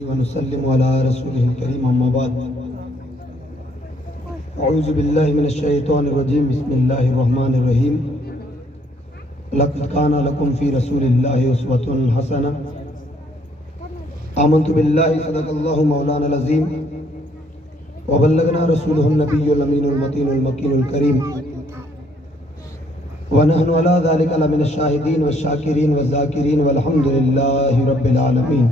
ونسلم على رسوله الكريم أما بعد أعوذ بالله من الشيطان الرجيم بسم الله الرحمن الرحيم لقد كان لكم في رسول الله أسوة حسنة آمنت بالله صدق الله مولانا العظيم وبلغنا رسوله النبي الأمين المتين المكين الكريم ونحن على ذلك لمن الشاهدين والشاكرين والذاكرين والحمد لله رب العالمين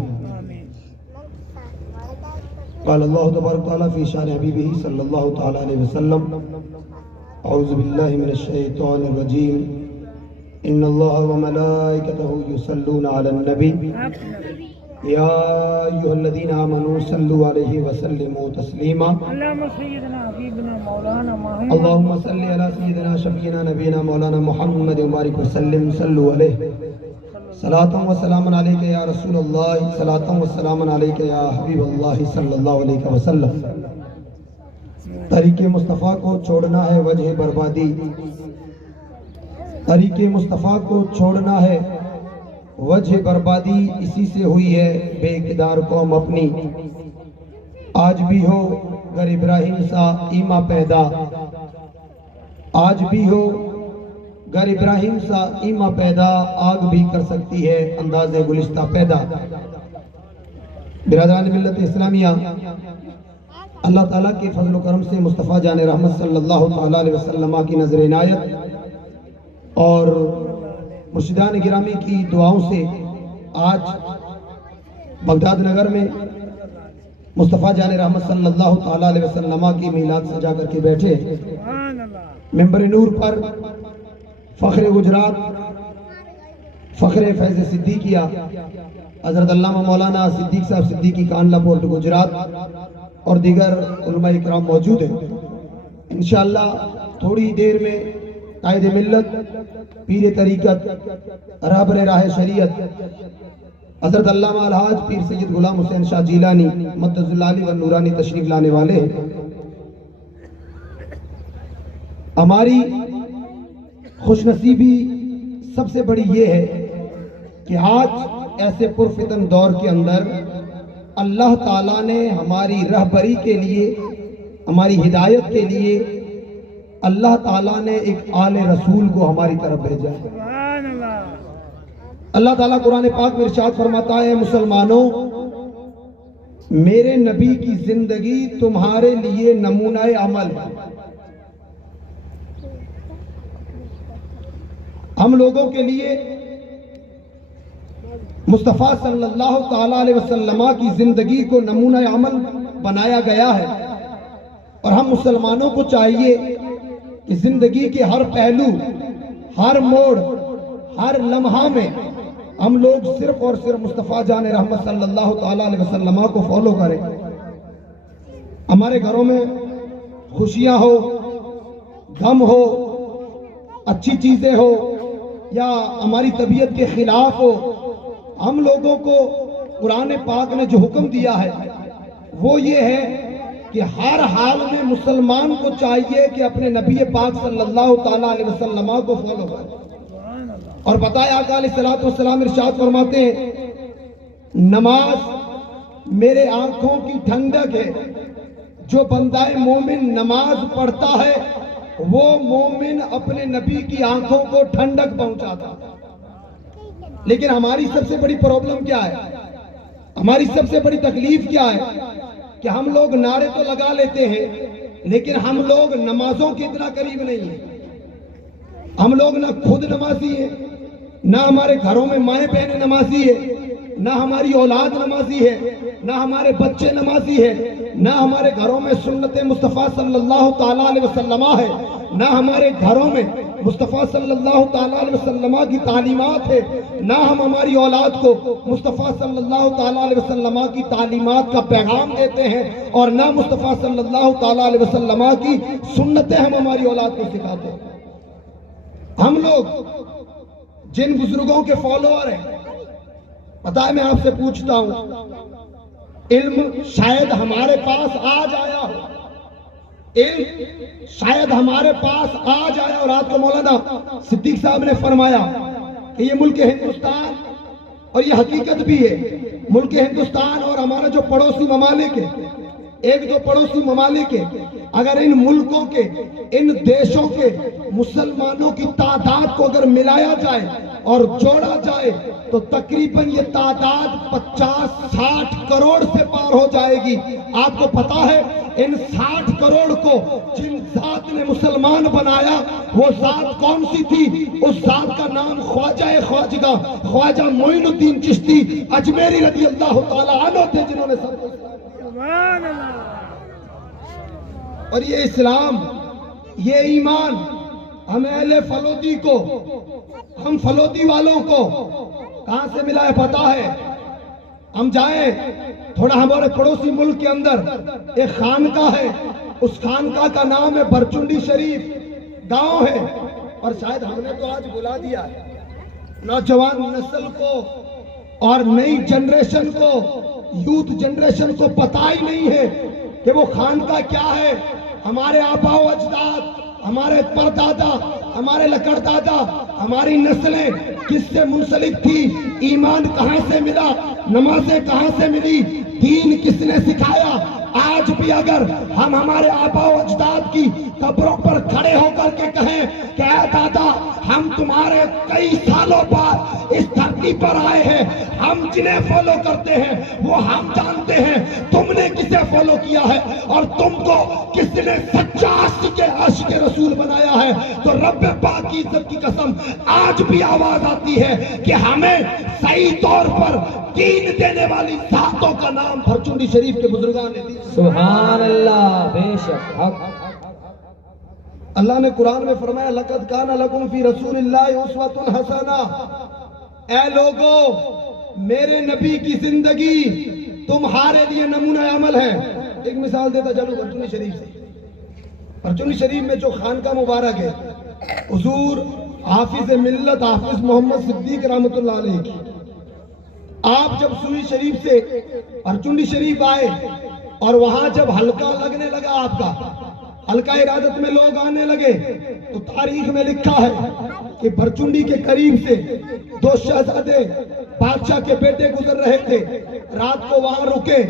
قال الله تبارك وتعالى في شان حبيبه صلى الله تعالى عليه وسلم أعوذ بالله من الشيطان الرجيم إن الله وملائكته يصلون على النبي يا أيها الذين آمنوا صلوا عليه وسلموا تسليما اللهم صل على سيدنا شفيعنا نبينا مولانا محمد وبارك وسلم صلوا عليه صلاة و سلام علیکہ یا رسول اللہ صلاة و سلام علیکہ یا حبیب اللہ صلی اللہ علیہ وسلم طریق مصطفیٰ کو چھوڑنا ہے وجہ بربادی طریق مصطفیٰ کو چھوڑنا ہے وجہ بربادی اسی سے ہوئی ہے بے اقتدار قوم اپنی آج بھی ہو گر ابراہیم سا ایمہ پیدا آج بھی ہو گر ابراہیم سا ایمہ پیدا آگ بھی کر سکتی ہے انداز گلستہ پیدا برادران ملت اسلامیہ اللہ تعالیٰ کے فضل و کرم سے مصطفیٰ جان رحمت صلی اللہ علیہ وسلم کی نظر عنایت اور مرشدان گرامی کی دعاؤں سے آج بغداد نگر میں مصطفیٰ جان رحمت صلی اللہ علیہ وسلم کی میلاد سجا کر کے بیٹھے ممبر نور پر فخر گجرات فخر فیض صدیقیہ حضرت علامہ مولانا صدیق صاحب صدیقی کانلہ پورٹ گجرات اور دیگر علماء اکرام موجود ہیں انشاءاللہ تھوڑی دیر میں قائد ملت پیر طریقت رہبر راہ شریعت حضرت علامہ الحاج پیر سید غلام حسین شاہ جیلانی مدد اللہ علی و نورانی تشریف لانے والے ہیں ہماری خوش نصیبی سب سے بڑی یہ ہے کہ آج ایسے پرفتن دور کے اندر اللہ تعالیٰ نے ہماری رہبری کے لیے ہماری ہدایت کے لیے اللہ تعالیٰ نے ایک آل رسول کو ہماری طرف بھیجا ہے اللہ تعالیٰ قرآن پاک میں ارشاد فرماتا ہے مسلمانوں میرے نبی کی زندگی تمہارے لیے نمونہ عمل ہے ہم لوگوں کے لیے مصطفیٰ صلی اللہ تعالیٰ علیہ وسلم کی زندگی کو نمونہ عمل بنایا گیا ہے اور ہم مسلمانوں کو چاہیے کہ زندگی کے ہر پہلو ہر موڑ ہر لمحہ میں ہم لوگ صرف اور صرف مصطفیٰ جان رحمت صلی اللہ تعالیٰ علیہ وسلم کو فالو کریں ہمارے گھروں میں خوشیاں ہو غم ہو اچھی چیزیں ہو یا ہماری طبیعت کے خلاف ہو ہم لوگوں کو قرآن پاک نے جو حکم دیا ہے وہ یہ ہے کہ ہر حال میں مسلمان کو چاہیے کہ اپنے نبی پاک صلی اللہ تعالیٰ علیہ وسلم کو فالو کرے اور بتایا آقا علیہ السلام ارشاد فرماتے ہیں نماز میرے آنکھوں کی ٹھنڈک ہے جو بندہ مومن نماز پڑھتا ہے وہ مومن اپنے نبی کی آنکھوں کو ٹھنڈک پہنچاتا لیکن ہماری سب سے بڑی پرابلم کیا ہے ہماری سب سے بڑی تکلیف کیا ہے کہ ہم لوگ نعرے تو لگا لیتے ہیں لیکن ہم لوگ نمازوں کے اتنا قریب نہیں ہیں ہم لوگ نہ خود نمازی ہیں نہ ہمارے گھروں میں مائیں بہنیں نمازی ہے نہ ہماری اولاد نمازی ہے نہ ہمارے بچے نمازی ہے نہ ہمارے گھروں میں سنت مصطفیٰ صلی اللہ تعالیٰ علیہ وسلم ہے نہ ہمارے گھروں میں مصطفیٰ صلی اللہ تعالیٰ علیہ وسلم کی تعلیمات ہے نہ ہم ہماری اولاد کو مصطفیٰ صلی اللہ تعالیٰ علیہ وسلم کی تعلیمات کا پیغام دیتے ہیں اور نہ مصطفیٰ صلی اللہ تعالیٰ علیہ وسلم کی سنتیں ہم ہماری اولاد کو سکھاتے ہیں ہم لوگ جن بزرگوں کے فالوور ہیں پتہ ہے میں آپ سے پوچھتا ہوں علم شاید ہمارے پاس آج آیا ہو علم شاید ہمارے پاس آج آیا اور رات کو مولانا صدیق صاحب نے فرمایا کہ یہ ملک ہندوستان اور یہ حقیقت بھی ہے. ملک ہندوستان اور ہمارا جو پڑوسی ممالک ہے، ایک دو پڑوسی ممالک ہے، اگر ان ملکوں کے، ان دیشوں کے مسلمانوں کی تعداد کو اگر ملایا جائے اور جوڑا جائے تو تقریباً یہ تعداد 50-60 کروڑ سے پار ہو جائے گی. آپ کو پتا ہے ان 60 کروڑ کو جن ذات نے مسلمان بنایا وہ ذات کون سی تھی؟ اس ذات کا نام خواجہ خواجہ معین الدین چشتی اجمیری رضی اللہ تعالیٰ عنہ تھے، جنہوں نے سب کو سبحان اللہ. اور یہ اسلام، یہ ایمان ہم اہل فلودی کو، ہم فلودی والوں کو کہاں سے ملا ہے پتا ہے؟ ہم جائیں تھوڑا ہمارے پڑوسی ملک کے اندر ایک خانقاہ ہے، اس خانقاہ کا نام ہے برچنڈی شریف، گاؤں ہے. اور شاید ہم نے تو آج بلا دیا ہے نوجوان نسل کو اور نئی جنریشن کو، یوتھ جنریشن کو پتہ ہی نہیں ہے کہ وہ خانقاہ کیا ہے. ہمارے آبا و اجداد، ہمارے پردادا، ہمارے لکڑ دادا، ہماری نسلیں کس سے منسلک تھی؟ ایمان کہاں سے ملا؟ نمازیں کہاں سے ملی؟ دین کس نے سکھایا؟ آج بھی اگر ہم ہمارے آبا و اجداد کی قبروں پر کھڑے ہو کر کے کہیں کہ اے دادا ہم تمہارے کئی سالوں بعد اس دھرتی پر آئے ہیں، ہم جنہیں فالو کرتے ہیں وہ ہم جانتے ہیں تم نے کسے فالو کیا ہے اور تم کو کس نے سچا عاشق رسول بنایا ہے، تو رب پاک کی عزت کی قسم آج بھی آواز آتی ہے کہ ہمیں صحیح طور پر دین دینے والی ذاتوں کا نام برچنڈی شریف کے بزرگان نے دیا. سبحان اللہ، بے شک حق. اللہ نے قرآن میں فرمایا لَقَدْ كَانَ لَكُمْ فِي رَسُولِ اللَّهِ أُسْوَةٌ حَسَنَةٌ، اے لوگو میرے نبی کی زندگی تمہارے لیے نمونہ عمل ہے. ایک مثال دیتا چلو برچنڈی شریف سے. برچنڈی شریف میں جو خانقاہ مبارک ہے حضور حافظ ملت حافظ محمد صدیق رحمۃ اللہ علیہ کی، آپ جب سوئی شریف سے برچنڈی شریف آئے اور وہاں جب حلقہ لگنے لگا، آپ کا حلقہ ارادت میں لوگ آنے لگے، تو تاریخ میں لکھا ہے کہ برچنڈی کے قریب سے دو شہزادے بادشاہ کے بیٹے گزر رہے تھے، رات کو وہاں رکے،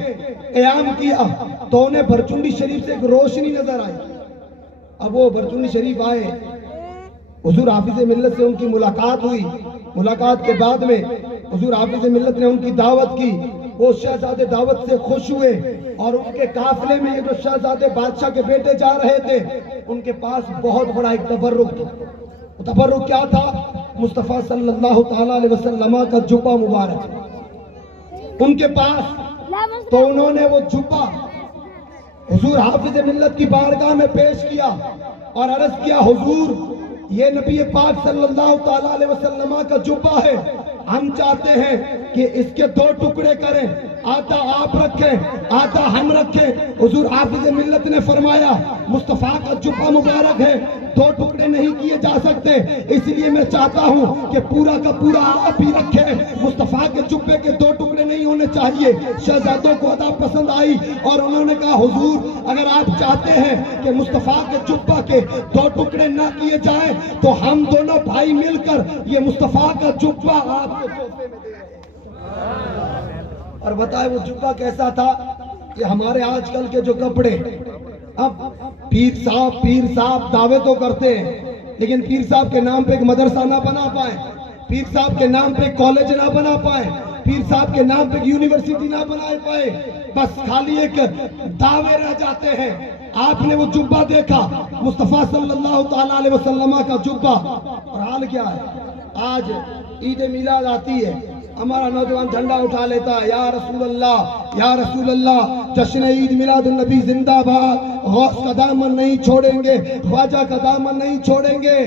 قیام کیا تو انہیں برچنڈی شریف سے ایک روشنی نظر آئی. اب وہ برچنڈی شریف آئے، حضور حافظ ملت سے ان کی ملاقات ہوئی. ملاقات کے بعد میں حضور حافظ ملت نے ان کی دعوت کی. وہ شہزادے دعوت سے خوش ہوئے اور ان کے قافلے میں یہ جو شہزادے بادشاہ کے بیٹے جا رہے تھے ان کے پاس بہت بڑا ایک تبرک تھا. وہ تبرک کیا تھا؟ مصطفیٰ صلی اللہ تعالیٰ علیہ وسلم کا جبہ مبارک ان کے پاس. تو انہوں نے وہ جبہ حضور حافظ ملت کی بارگاہ میں پیش کیا اور عرض کیا حضور یہ نبی پاک صلی اللہ تعالیٰ علیہ وسلم کا جبہ ہے، ہم چاہتے ہیں کہ اس کے 2 ٹکڑے کریں، آدھا آپ رکھیں آدھا ہم رکھیں. حضور حافظ ملت نے فرمایا مصطفیٰ کا جبہ مبارک ہے، 2 ٹکڑے نہیں کیے جا سکتے، اس لیے میں چاہتا ہوں کہ پورا کا پورا آپ ہی رکھیں. مصطفیٰ کے جبے کے 2 ٹکڑے نہیں ہونے چاہیے. شہزادوں کو ادا پسند آئی اور انہوں نے کہا حضور اگر آپ چاہتے ہیں کہ مصطفیٰ کے جبہ کے 2 ٹکڑے نہ کیے جائیں تو ہم دونوں بھائی مل کر یہ مصطفیٰ کا جبہ آپ کو تحفے میں دے دیں. اور بتائے وہ جبہ کیسا تھا کہ ہمارے آج کل کے جو کپڑے، اب پیر صاحب دعوے تو کرتے ہیں لیکن پیر صاحب کے نام پہ ایک مدرسہ نہ بنا پائے، پیر صاحب کے نام پہ ایک کالج نہ بنا پائے، پیر صاحب کے نام پہ ایک یونیورسٹی نہ بنا پائے، بس خالی ایک دعوے رہ جاتے ہیں. آپ نے وہ جبہ دیکھا مصطفیٰ صلی اللہ تعالیٰ علیہ وسلم کا جبہ، اور حال کیا ہے؟ آج عید میلاد آتی ہے، ہمارا نوجوان جھنڈا اٹھا لیتا ہے یا رسول اللہ یا رسول اللہ. جشن عید میلاد النبی زندہ باد، غوث کا دامن نہیں چھوڑیں گے، خواجہ کا دامن نہیں چھوڑیں گے.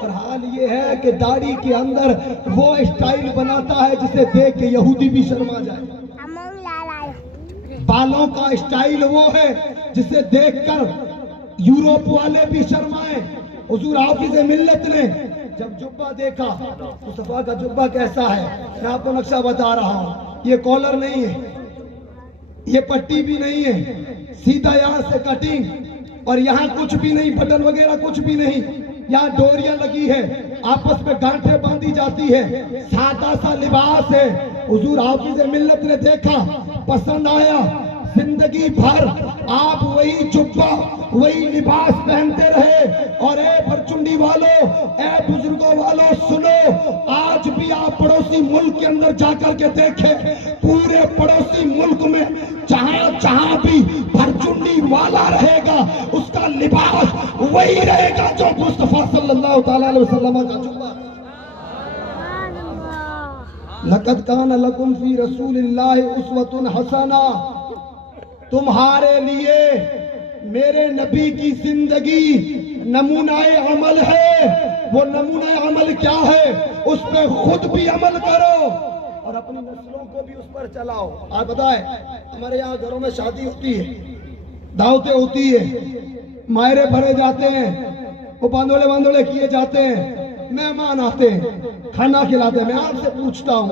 اور حال یہ ہے کہ داڑھی کے اندر وہ اسٹائل بناتا ہے جسے دیکھ کے یہودی بھی شرما جائے. بالوں کا اسٹائل وہ ہے جسے دیکھ کر یورپ والے بھی شرمائیں. حضور حافظ ملت نے جب جبہ دیکھا، مصطفیٰ کا جبہ کیسا ہے میں آپ کو نقشہ بتا رہا ہوں. یہ کالر نہیں ہے، یہ پٹی بھی نہیں ہے، سیدھا یہاں سے کٹنگ اور یہاں کچھ بھی نہیں، بٹن وغیرہ کچھ بھی نہیں، یہاں ڈوریاں لگی ہے، آپس میں گانٹھیں باندھی جاتی ہے، سادہ سا لباس ہے. حضور حافظ ملت نے دیکھا، پسند آیا، زندگی بھر آپ وہی جبہ وہی لباس پہنتے رہے. اور اے پرچنڈی والوں، اے بزرگوں والوں، سنو، آج بھی آپ پڑوسی ملک کے اندر جا کر کے دیکھیں، پورے پڑوسی ملک میں جہاں جہاں بھی پرچنڈی والا رہے گا اس کا لباس وہی رہے گا جو مصطفیٰ صلی اللہ تعالیٰ علیہ وسلم کا جبہ. لَقَدْ كَانَ لَكُمْ فِي رَسُولِ اللَّهِ أُسْوَةٌ حَسَنَةٌ، تمہارے لیے میرے نبی کی زندگی نمونہ عمل ہے. وہ نمونہ عمل کیا ہے؟ اس پہ خود بھی عمل کرو اور اپنی نسلوں کو بھی اس پر چلاؤ. آپ بتائیں، ہمارے یہاں گھروں میں شادی ہوتی ہے، دعوتیں ہوتی ہے، مائرے بھرے جاتے ہیں، وہ باندولے کیے جاتے ہیں، مہمان آتے ہیں، کھانا کھلاتے ہیں. میں آپ سے پوچھتا ہوں،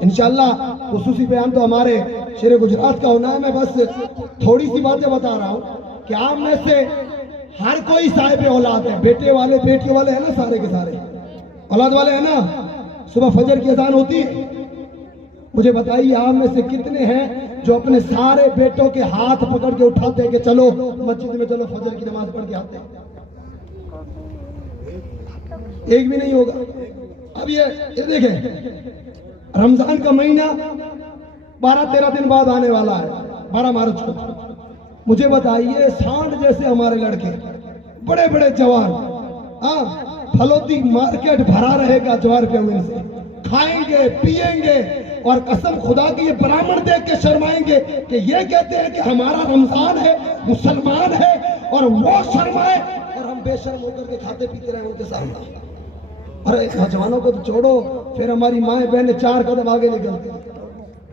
انشاءاللہ خصوصی بیان تو ہمارے شیر گجرات کا ہونا ہے، میں بس تھوڑی سی باتیں بتا رہا ہوں کہ آپ میں سے ہر کوئی صاحب اولاد ہے، بیٹے والے بیٹیوں والے ہیں نا، سارے کے سارے اولاد والے ہیں نا. صبح فجر کی اذان ہوتی ہے، مجھے بتائیے آپ میں سے کتنے ہیں جو اپنے سارے بیٹوں کے ہاتھ پکڑ کے اٹھاتے ہیں کہ چلو مسجد میں، چلو فجر کی نماز پڑھ کے آتے ہیں؟ ایک بھی نہیں ہوگا. اب یہ دیکھیں، رمضان کا مہینہ 12-13 دن بعد آنے والا ہے، 12 مارچ کو. مجھے بتائیے، سانڈ جیسے ہمارے لڑکے، بڑے بڑے جوان، پھلوتی مارکیٹ بھرا رہے گا جوار کے ان سے، کھائیں گے پیئیں گے اور قسم خدا کی یہ برامن دیکھ کے شرمائیں گے کہ یہ کہتے ہیں کہ ہمارا رمضان ہے، مسلمان ہے، اور وہ شرمائے اور ہم بے شرم ہو کر کے کھاتے پیتے رہے ان کے سامنے. ارے نوجوانوں کو تو چھوڑو، پھر ہماری مائیں بہنیں 4 قدم آگے نکلتی.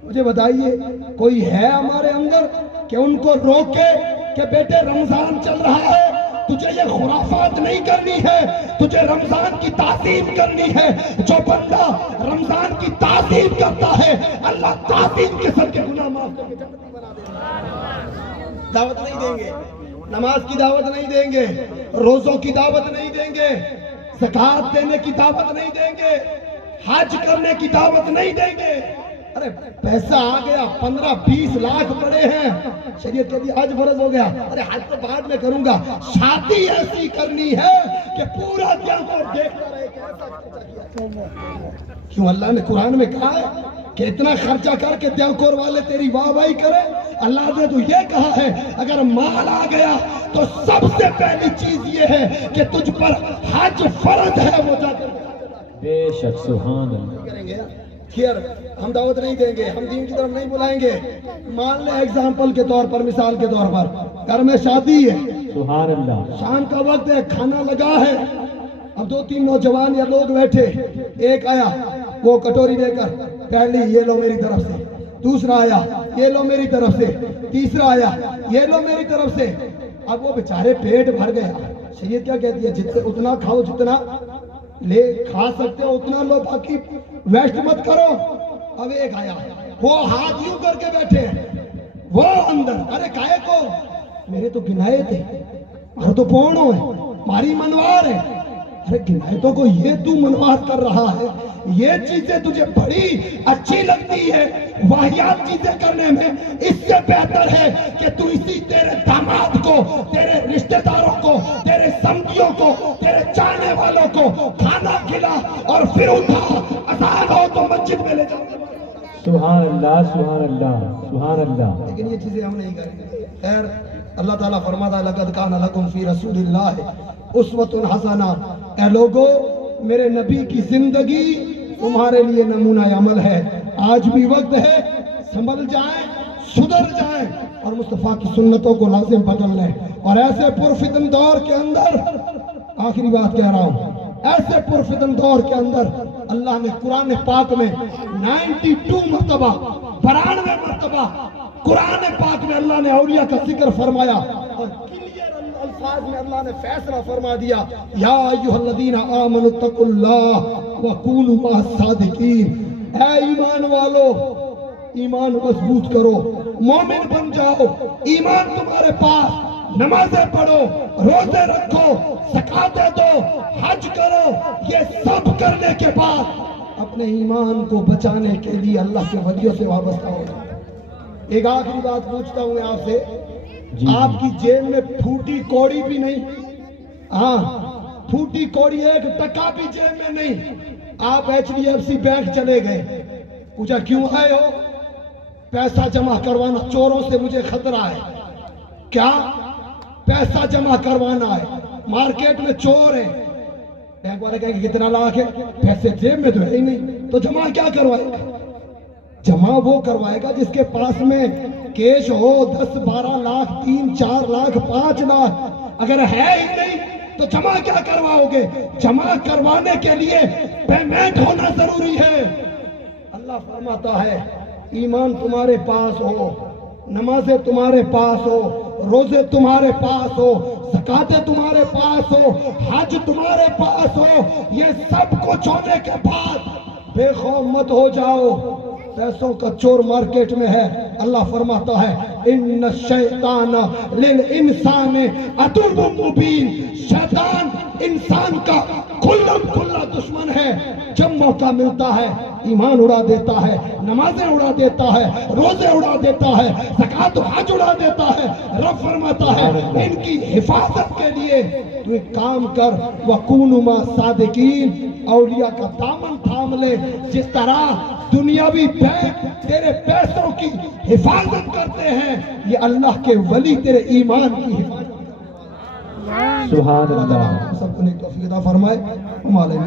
مجھے بتائیے، کوئی ہے ہمارے اندر کہ ان کو روکے کہ بیٹے رمضان چل رہا ہے، تجھے یہ خرافات نہیں کرنی ہے، تجھے رمضان کی تعظیم کرنی ہے. جو بندہ رمضان کی تعظیم کرتا ہے، اللہ تعظیم کے سب کے گناہ معاف کر کے جنتی بنا دے گا. دعوت نہیں دیں گے، نماز کی دعوت نہیں دیں گے، روزوں کی دعوت نہیں دیں گے، زکوٰۃ دینے کی دعوت نہیں دیں گے، حج کرنے کی دعوت نہیں دیں گے. ارے پیسہ آ گیا، 15-20 لاکھ پڑے ہیں، شریعت کہتی حج فرض ہو گیا. ارے حج تو بعد میں کروں گا. شادی ایسی کرنی ہے کہ پورا دن کو دیکھتا رہے کہ ایسا خرچہ کیا. کیوں اللہ نے قرآن میں کہا ہے کہ اتنا خرچہ کر کے دیوکور والے تیری واہ واہی کرے. اللہ نے تو یہ کہا ہے اگر مال آ گیا تو سب سے پہلی چیز یہ ہے کہ تجھ پر حج فرض ہے، وہ جا کر بے شک سبحان اللہ کریں گے. خیر، ہم دعوت نہیں دیں گے، ہم دین کی طرف نہیں بلائیں گے. مان لیں ایگزامپل کے طور پر، مثال کے طور پر، گھر میں شادی ہے، سبحان اللہ، شام کا وقت ہے، کھانا لگا ہے. اب 2-3 نوجوان یا لوگ بیٹھے، ایک آیا وہ کٹوری دے کر، پہلی یہ لو میری طرف سے، دوسرا آیا یہ لو میری طرف سے، تیسرا آیا یہ لو میری طرف سے. اب وہ بیچارے پیٹ بھر گیا. شریعت کیا کہتی ہے؟ اتنا کھاؤ جتنا لے کھا سکتے ہو اتنا لو، باقی ویسٹ مت کرو. اب ایک آیا، وہ ہاتھ یوں کر کے بیٹھے، وہ اندر، ارے کائے کو؟ میرے تو گنائے تھے، ہر تو پونو ہے، ماری منوار ہے. ارے گنائتوں کو یہ تو منوار کر رہا ہے، یہ چیزیں تجھے بڑی اچھی لگتی ہے، واہیات چیزیں کرنے میں. اس سے بہتر ہے کہ تو اسی تیرے داماد کو، تیرے رشتہ داروں کو، تیرے سمجھیوں کو، تیرے چاہنے والوں کو کھانا کھلا اور پھر اٹھا، اذان ہو تو مسجد میں لے جا. سبحان اللہ سبحان اللہ سبحان اللہ. لیکن یہ چیزیں ہم نہیں کریں گے. خیر، اللہ تعالیٰ فرماتا ہے لَقَدْ كَانَ لَكُمْ فِي رَسُولِ اللَّهِ أُسْوَةٌ حَسَنَةٌ. اے لوگو، میرے نبی کی زندگی تمہارے لیے نمونہ عمل ہے. آج بھی وقت ہے، سنبھل جائیں، سدھر جائیں اور مصطفیٰ کی سنتوں کو لازم بدل لیں. اور ایسے پرفتن دور کے اندر، آخری بات کہہ رہا ہوں، ایسے پرفتن دور کے اندر اللہ نے قرآن پاک میں 92 مرتبہ، 92 مرتبہ قرآن پاک میں اللہ نے اولیاء کا ذکر فرمایا اور کلیئر الفاظ میں اللہ نے فیصلہ فرما دیا، یا ایھا الذین آمنوا اتقوا اللہ وکونوا مع الصادقین. اے ایمان والو، ایمان مضبوط کرو، مومن بن جاؤ. ایمان تمہارے پاس، نمازیں پڑھو، روزے رکھو، زکاتیں دو، حج کرو. یہ سب کرنے کے بعد اپنے ایمان کو بچانے کے لیے اللہ کے ولیوں سے وابستہ ہو جائے۔ ایک آخری بات پوچھتا ہوں میں آپ سے، جی آپ کی جیب میں پھوٹی کوڑی بھی نہیں؟ ہاں، پھوٹی کوڑی 1 ٹکا بھی جیب میں نہیں، آپ HDFC بینک چلے گئے، پوچھا کیوں آئے ہو؟ پیسہ جمع کروانا، چوروں سے مجھے خطرہ ہے۔ کیا؟ پیسہ جمع کروانا ہے، مارکیٹ میں چور ہیں۔ بینک والے کہیں گے کتنا لاکھ ہے؟ پیسے جیب میں تو ہے ہی نہیں، تو جمع کیا کروائے گا؟ جمع وہ کروائے گا جس کے پاس میں کیش ہو 10 12 لاکھ 3 4 لاکھ 5 لاکھ، اگر ہے ہی نہیں تو جمع کیا کرواؤ گے؟ جمع کروانے کے لیے پیمنٹ ہونا ضروری ہے۔ اللہ فرماتا ہے ایمان تمہارے پاس ہو، نمازیں تمہارے پاس ہو، روزے تمہارے پاس ہو، زکاتیں تمہارے پاس ہو، حج تمہارے پاس ہو، یہ سب کچھ ہونے کے بعد بے خوف مت ہو جاؤ، پیسوں کا چور مارکیٹ میں ہے۔ اللہ فرماتا ہے ان الشیطان للانسان عدو مبین، شیطان انسان کا کھلا دشمن ہے۔ جب موقع ملتا ہے ایمان اڑا دیتا ہے، نمازیں اڑا دیتا ہے، روزے اڑا دیتا ہے، زکات و حج اڑا دیتا ہے۔ رب فرماتا ہے ان کی حفاظت کے لیے تو ایک کام کر، وَكُونُوا مَعَ الصَّادِقِينَ، اولیاء کا دامن تھام لے۔ جس طرح دنیاوی بینک تیرے پیسوں کی حفاظت کرتے ہیں، یہ اللہ کے ولی تیرے ایمان کی حفاظت کرتے ہیں۔ سبحان اللہ۔ سب کو نیک توفیق عطا فرمائے۔ ہمارے